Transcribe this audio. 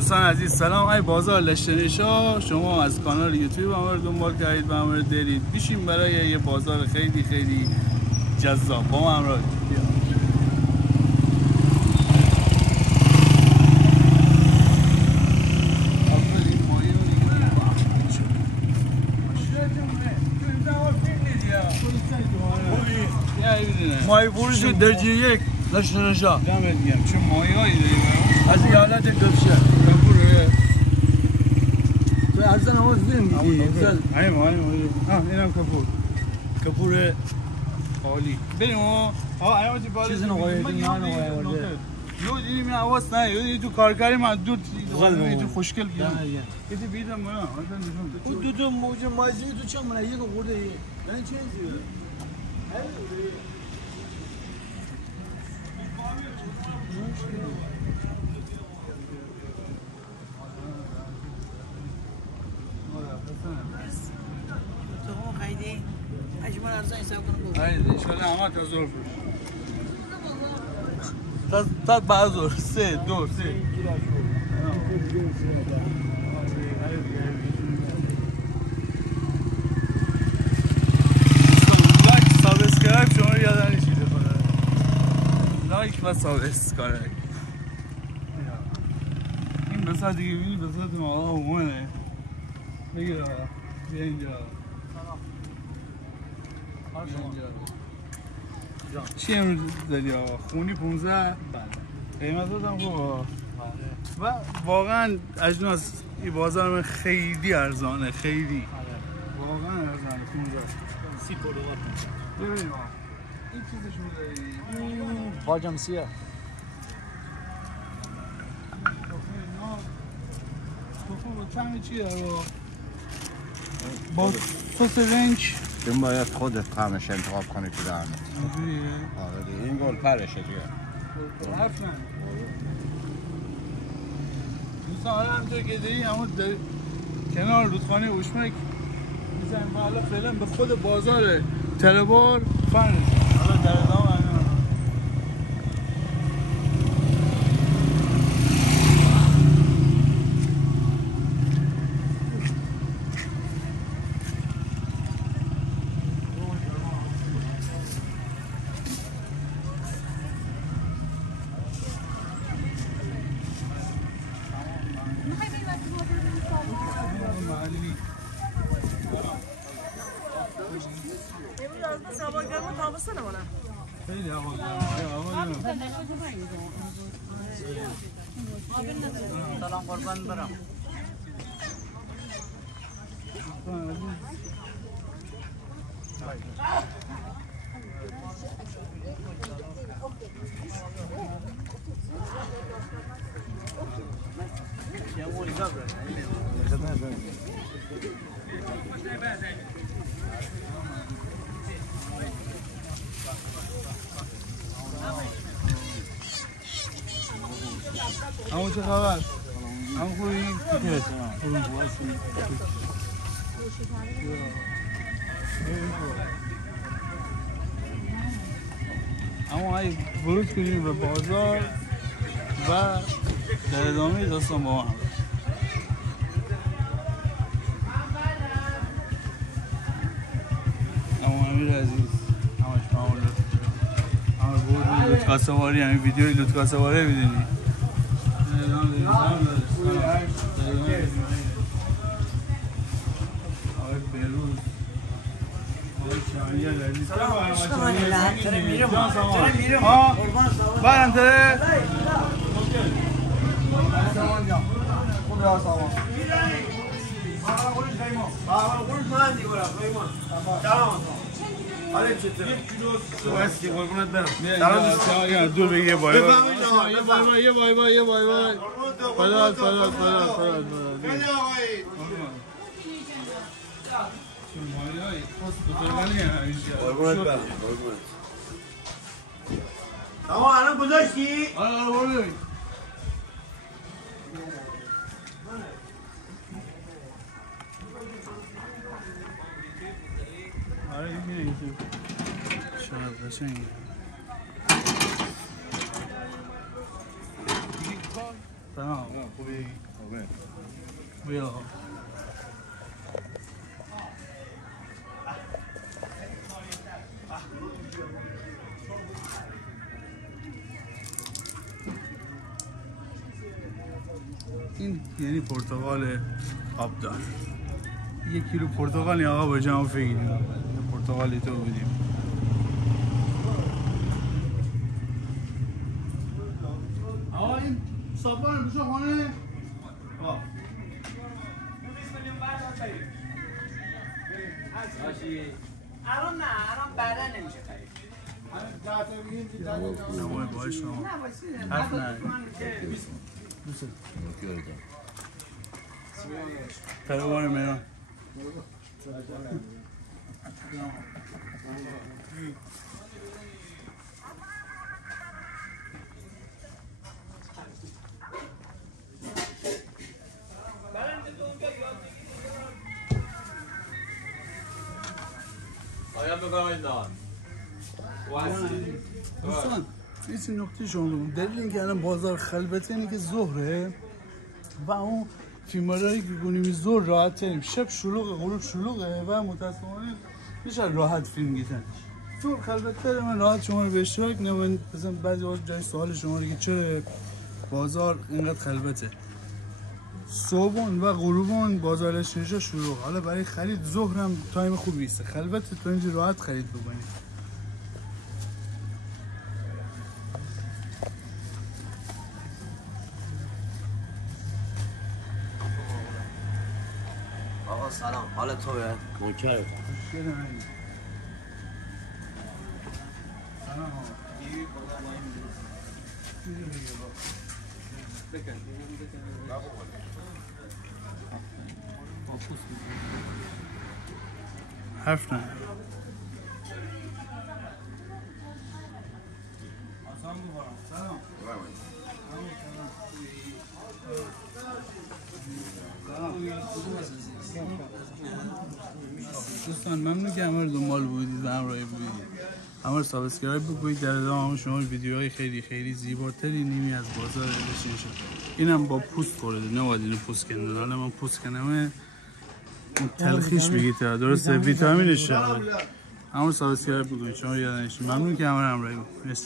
دوستان عزیز سلام. ای بازار لشتنشا، شما از کانال یوتیوب ما رو دنبال کردید و ما رو دارید بیشیم برای یه بازار خیلی خیلی جذاب. با ما همراه ماهی فروش درجه یک لشتنشا. دمت گرم. چه ماهی‌هایی داریم از ایالت گفشه کپوره. تو ارزن آواز بریم دیگه. اینم کپور عالی. بریم آقا چیزی نقایه یو دیدی من آواز نه یو دیدی تو کارکاری من دور تو خوشگل گیرم دیدی بیدم من اون دو موج مازی تو چه منه یک خورده من چیزی تو خیلی اجمال ارزان حساب کنم. هایده ان شاء الله همه تا زور فروش تا بعد زور 3 2 3 لایک سابسکرایب شما رو یادم نشید خدا. لایک و سابسکرایب. این بساط دیگه بینی بساط ما آقا اومانه. بگیر آقا بیا اینجا. چی امروز دادی آقا؟ خونی 15 قیمت دادم خوبه و واقعا اجناس این بازار من خیلی ارزانه. خیلی واقعا ارزانه. 15 سی پرتغال ببینیم آقا این چیزش می‌داری باجم سیاه توفو چند چی داره با سس رنج. این باید خودت طعمش انتخاب کنی تو دهنت. آره دیگه این گل پرشه دیگه. حرف نه دوستان. حالا همونطور که دیدی همون کنار رودخانه اوشمک میزنیم و حالا فعلا به خود بازار تله‌بار فرنش. حالا در ادامه خیلی هوا گرمه. سلام قربان برم. همون چه خبر؟ همون خوبی؟ اما های ورود کنیم به بازار و در ادامه داستان با هم. اما امیر عزیز همش معموله همه بود لطفا سواری همین ویدیوی لطفا سواری بیدینی برم تره دور بگی یه بای بای یه بای بای فداد اما الان گذاشتی؟ آره بردیم آره این میره شاید قشنگه. سلام خوبی؟ خیلی بیا این یعنی پرتقال آبدار 1 کیلو پرتقال آقا با جمع بگیریم پرتقالی تو بدیم آقا این صابان بشو خانه الان نه الان بعدا نمیشه خرید نمای باش شما حرف نه تلوان میران آیا بگم دان دوستان هیچ نکته شما دلیل اینکه الان بازار خلوته اینه که ظهره و اون فیلم‌هایی که گونیم ظهر راحت تریم شب شلوغه غروب شلوغه و متاسفانه میشه راحت فیلم گیتن ظهر خلوته من راحت شما رو به اشتراک نمون مثلا بعضی وقت جای سوال شما رو که چرا بازار اینقدر خلوته صبحون و غروبون بازار لشنجا شلوغ حالا برای خرید ظهر هم تایم خوبی است خلوته تو اینجا راحت خرید بکنید آقا سلام حال توه؟ نوکرم حرف نه دوستان ممنون که همه رو دنبال بودید و همراهی بودید همه رو سابسکرایب بکنید در ادامه شما ویدیوهای خیلی خیلی زیباتری نیمی از بازار لشین شد اینم با پوست خورده نباید اینو پوست کندن حالا من پوست کنم تلخیش بگید درسته ویتامینش همه رو سابسکرایب بکنید شما یاد نشید ممنون که همه رو همراهی بودید